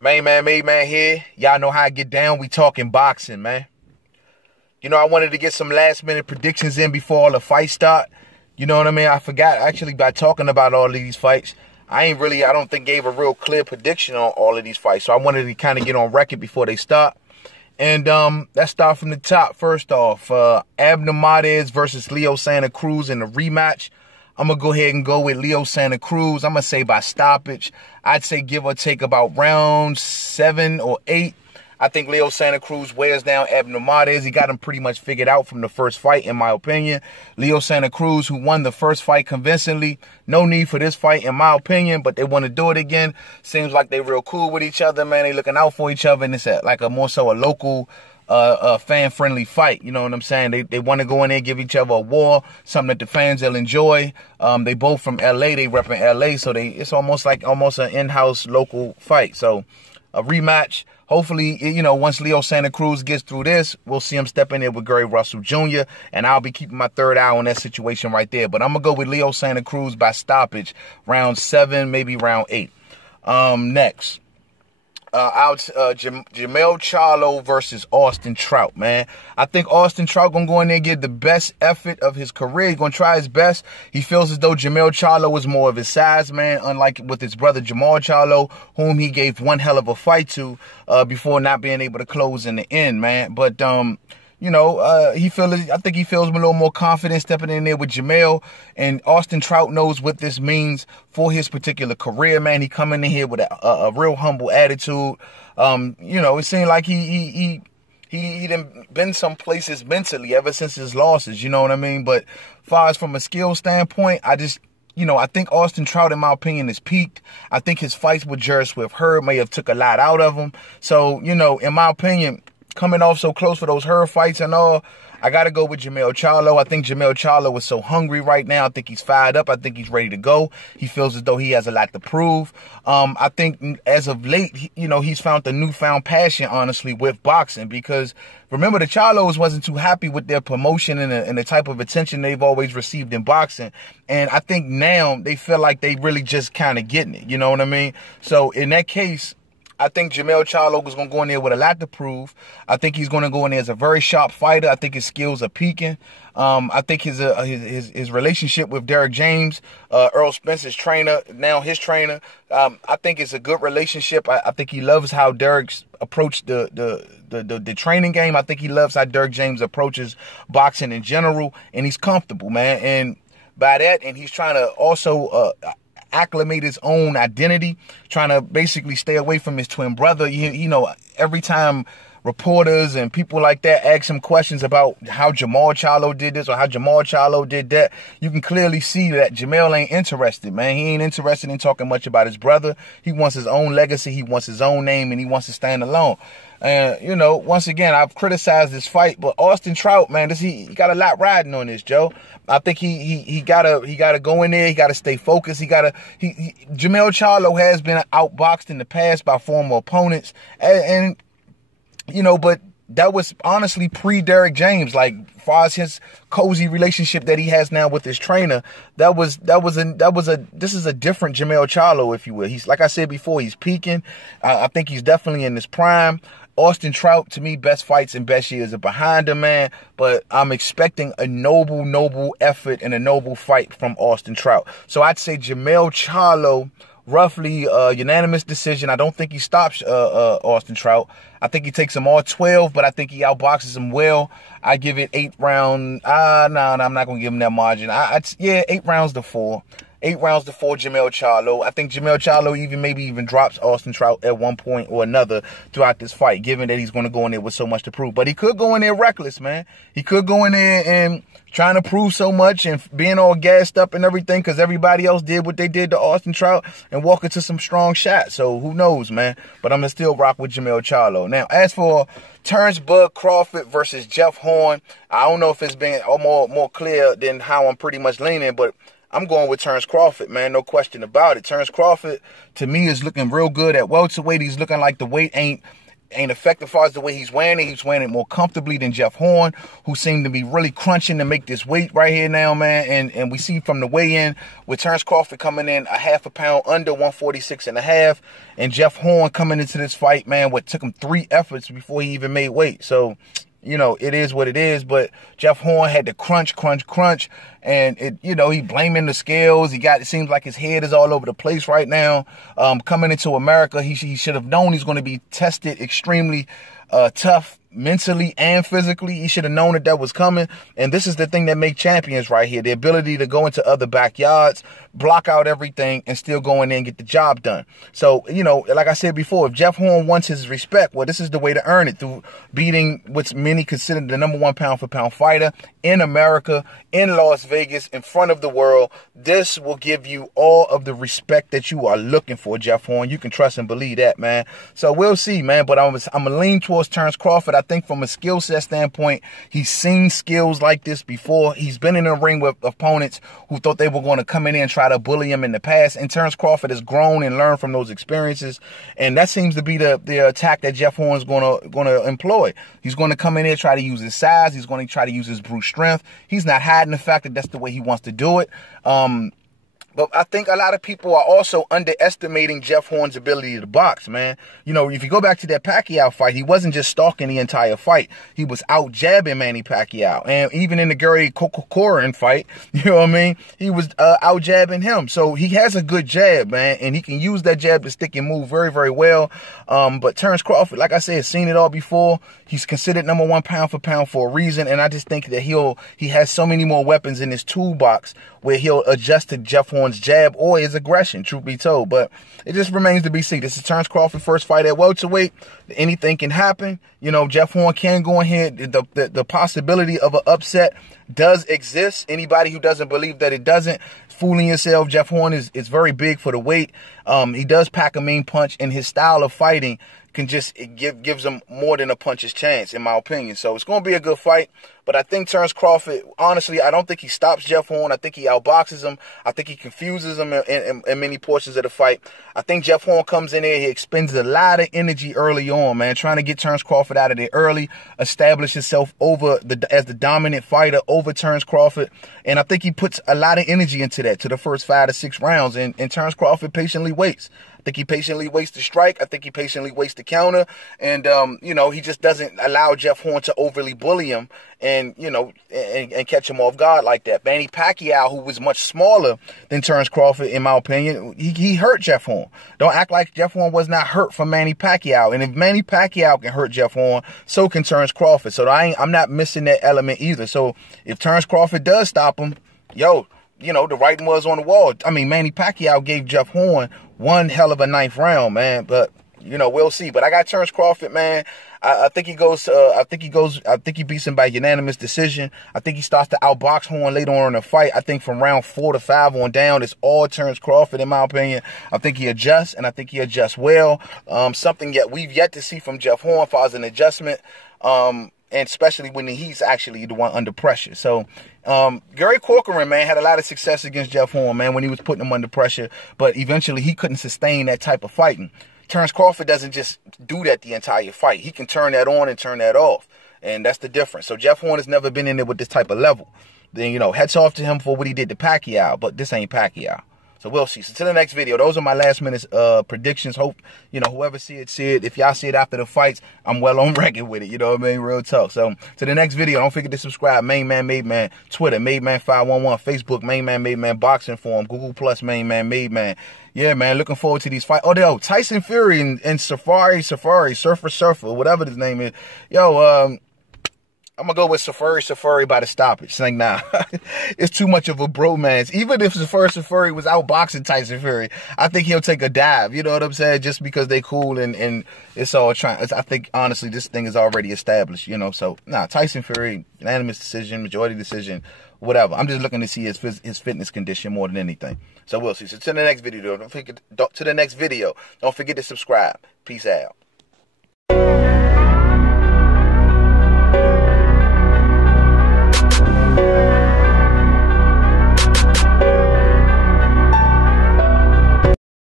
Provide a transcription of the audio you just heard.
Main man here. Y'all know how I get down. We talking boxing, man. You know, I wanted to get some last minute predictions in before all the fights start. You know what I mean? I forgot actually by talking about all of these fights. I don't think gave a real clear prediction on all of these fights. So I wanted to kind of get on record before they start. And let's start from the top. First off, Abner Mares versus Leo Santa Cruz in the rematch. I'm going to go ahead and go with Leo Santa Cruz. I'm going to say by stoppage. I'd say give or take about round 7 or 8. I think Leo Santa Cruz wears down Abner Mares. He got him pretty much figured out from the first fight, in my opinion. Leo Santa Cruz, who won the first fight convincingly. No need for this fight, in my opinion, but they want to do it again. Seems like they real cool with each other, man. They looking out for each other, and it's like a more so a local fan-friendly fight. You know what I'm saying? They want to go in there, give each other a war, something that the fans will enjoy. They both from LA. They repping LA, so it's almost an in-house local fight. So a rematch. Hopefully, you know, once Leo Santa Cruz gets through this, we'll see him step in there with Gary Russell Jr., and I'll be keeping my third eye on that situation right there. But I'm going to go with Leo Santa Cruz by stoppage, round 7, maybe round 8. Next. Jamel Charlo versus Austin Trout, man. I think Austin Trout gonna go in there and give the best effort of his career. He's gonna try his best. He feels as though Jamel Charlo was more of his size, man, unlike with his brother Jamal Charlo, whom he gave one hell of a fight to before not being able to close in the end, man. But you know, I think he feels a little more confident stepping in there with Jamel, and Austin Trout knows what this means for his particular career, man. He coming in here with a real humble attitude. You know, it seemed like he done been some places mentally ever since his losses, you know what I mean? But far as from a skill standpoint, I think Austin Trout, in my opinion, is peaked. I think his fights with Jerry Swift Hurd may have took a lot out of him. So, you know, in my opinion, coming off so close for those Hurd fights and all, I got to go with Jamel Charlo. I think Jamel Charlo is so hungry right now. I think he's fired up. I think he's ready to go. He feels as though he has a lot to prove. I think as of late, you know, he's found a newfound passion, honestly, with boxing, because remember, the Charlos wasn't too happy with their promotion and the type of attention they've always received in boxing. And I think now they feel like they really just kind of getting it. You know what I mean? So in that case, I think Jamel Charlo is going to go in there with a lot to prove. I think he's going to go in there as a very sharp fighter. I think his skills are peaking. I think his relationship with Derek James, Earl Spence's trainer, now his trainer, I think it's a good relationship. I think he loves how Derek's approached the training game. I think he loves how Derek James approaches boxing in general, and he's comfortable, man. And by that, and he's trying to also acclimate his own identity, trying to basically stay away from his twin brother. You know, every time reporters and people like that ask him questions about how Jamal Charlo did this or how Jamal Charlo did that, you can clearly see that Jamel ain't interested, man. He ain't interested in talking much about his brother. He wants his own legacy, he wants his own name, and he wants to stand alone. And, you know, once again, I've criticized this fight, but Austin Trout, man, he got a lot riding on this, Joe. I think he gotta go in there. He gotta stay focused. Jamel Charlo has been outboxed in the past by former opponents, and you know, but that was honestly pre-Derek James. Like, far as his cozy relationship that he has now with his trainer, this is a different Jamel Charlo, if you will. He's, like I said before, he's peaking. I think he's definitely in his prime. Austin Trout, to me, best fights and best years are behind him, man. But I'm expecting a noble effort and a noble fight from Austin Trout. So I'd say Jamel Charlo, roughly unanimous decision. I don't think he stops Austin Trout. I think he takes him all 12, but I think he outboxes him well. I give it 8 round. No, I'm not going to give him that margin. 8 rounds to 4. 8 rounds to 4, Jamel Charlo. I think Jamel Charlo maybe even drops Austin Trout at one point or another throughout this fight, given that he's going to go in there with so much to prove. But he could go in there reckless, man. He could go in there and trying to prove so much and being all gassed up and everything because everybody else did what they did to Austin Trout and walk into some strong shots. So who knows, man? But I'm going to still rock with Jamel Charlo. Now, as for Terrence Bud Crawford versus Jeff Horn, I don't know if it's been more clear than how I'm pretty much leaning, but I'm going with Terrence Crawford, man. No question about it. Terrence Crawford, to me, is looking real good at welterweight. He's looking like the weight ain't ain't effective as far as the way he's wearing it. He's wearing it more comfortably than Jeff Horn, who seemed to be really crunching to make this weight right here now, man. And we see from the weigh-in with Terrence Crawford coming in a half a pound under 146.5, and Jeff Horn coming into this fight, man, what took him 3 efforts before he even made weight. So, you know, it is what it is, but Jeff Horn had to crunch, and it, you know, he blaming the scales. It seems like his head is all over the place right now. Coming into America, he should have known he's going to be tested extremely tough mentally and physically. He should have known that was coming. And this is the thing that makes champions right here. The ability to go into other backyards, block out everything, and still go in there and get the job done. So, you know, like I said before, if Jeff Horn wants his respect, well, this is the way to earn it, through beating what's many consider the #1 pound-for-pound fighter in America, in Las Vegas, in front of the world. This will give you all of the respect that you are looking for, Jeff Horn. You can trust and believe that, man. So we'll see, man. But I'm going to lean towards Terrence Crawford. I think from a skill set standpoint, he's seen skills like this before. He's been in a ring with opponents who thought they were going to come in and try to bully him in the past. And Terrence Crawford has grown and learned from those experiences. And that seems to be the attack that Jeff Horn is going to employ. He's going to come in there, try to use his size. He's going to try to use his brute strength. He's not hiding the fact that that's the way he wants to do it. But I think a lot of people are also underestimating Jeff Horn's ability to box, man. You know, if you go back to that Pacquiao fight, he wasn't just stalking the entire fight. He was out jabbing Manny Pacquiao. And even in the Gary Corcoran fight, you know what I mean? He was out jabbing him. So he has a good jab, man. And he can use that jab to stick and move very, very well. But Terrence Crawford, like I said, seen it all before. He's considered #1 pound-for-pound for a reason. And I just think that he has so many more weapons in his toolbox where he'll adjust to Jeff Horn's jab or his aggression, truth be told. But it just remains to be seen. This is Terrence Crawford's first fight at welterweight. Anything can happen. You know, Jeff Horn can go ahead. The possibility of an upset does exist. Anybody who doesn't believe that it doesn't, fooling yourself. Jeff Horn is very big for the weight. He does pack a mean punch, and his style of fighting gives him more than a puncher's chance, in my opinion. So it's going to be a good fight. But I think Terrence Crawford, honestly, I don't think he stops Jeff Horn. I think he outboxes him. I think he confuses him in many portions of the fight. I think Jeff Horn comes in there, he expends a lot of energy early on, man, trying to get Terrence Crawford out of there early, establish himself as the dominant fighter over Terrence Crawford. And I think he puts a lot of energy into that, to the first 5 to 6 rounds. And Terrence Crawford patiently waits. I think he patiently waits the strike. I think he patiently waits the counter. And, you know, he just doesn't allow Jeff Horn to overly bully him and, you know, and catch him off guard like that. Manny Pacquiao, who was much smaller than Terrence Crawford, in my opinion, he hurt Jeff Horn. Don't act like Jeff Horn was not hurt from Manny Pacquiao. And if Manny Pacquiao can hurt Jeff Horn, so can Terrence Crawford. So I'm not missing that element either. So if Terrence Crawford does stop him, yo, you know, the writing was on the wall. I mean, Manny Pacquiao gave Jeff Horn one hell of a 9th round, man. But, you know, we'll see. But I got Terrence Crawford, man. I think he beats him by unanimous decision. I think he starts to outbox Horn later on in the fight. I think from round 4 to 5 on down, it's all Terrence Crawford, in my opinion. I think he adjusts, and I think he adjusts well. Something we've yet to see from Jeff Horn as far as an adjustment. And especially when he's actually the one under pressure. So, Gary Corcoran, man, had a lot of success against Jeff Horn, man, when he was putting him under pressure. But eventually, he couldn't sustain that type of fighting. Terrence Crawford doesn't just do that the entire fight. He can turn that on and turn that off. And that's the difference. So, Jeff Horn has never been in there with this type of level. Then, you know, hats off to him for what he did to Pacquiao. But this ain't Pacquiao. So we'll see. So to the next video. Those are my last minute predictions. Hope, you know, whoever see it, see it. If y'all see it after the fights, I'm well on record with it. You know what I mean? Real talk. So to the next video, don't forget to subscribe. Main Man Made Man. Twitter, Made Man 511. Facebook, Main Man Made Man Boxing Forum. Google Plus, Main Man Made Man. Yeah, man, looking forward to these fights. Oh, yo, Tyson Fury and Surfer, whatever his name is. Yo, I'm going to go with Safari by the stoppage. Like, nah, it's too much of a bromance. Even if Safari was outboxing Tyson Fury, I think he'll take a dive. You know what I'm saying? Just because they cool and it's all trying. I think, honestly, this thing is already established, you know. So, nah, Tyson Fury, unanimous decision, majority decision, whatever. I'm just looking to see his fitness condition more than anything. So, we'll see. So, to the next video, don't forget to subscribe. Peace out.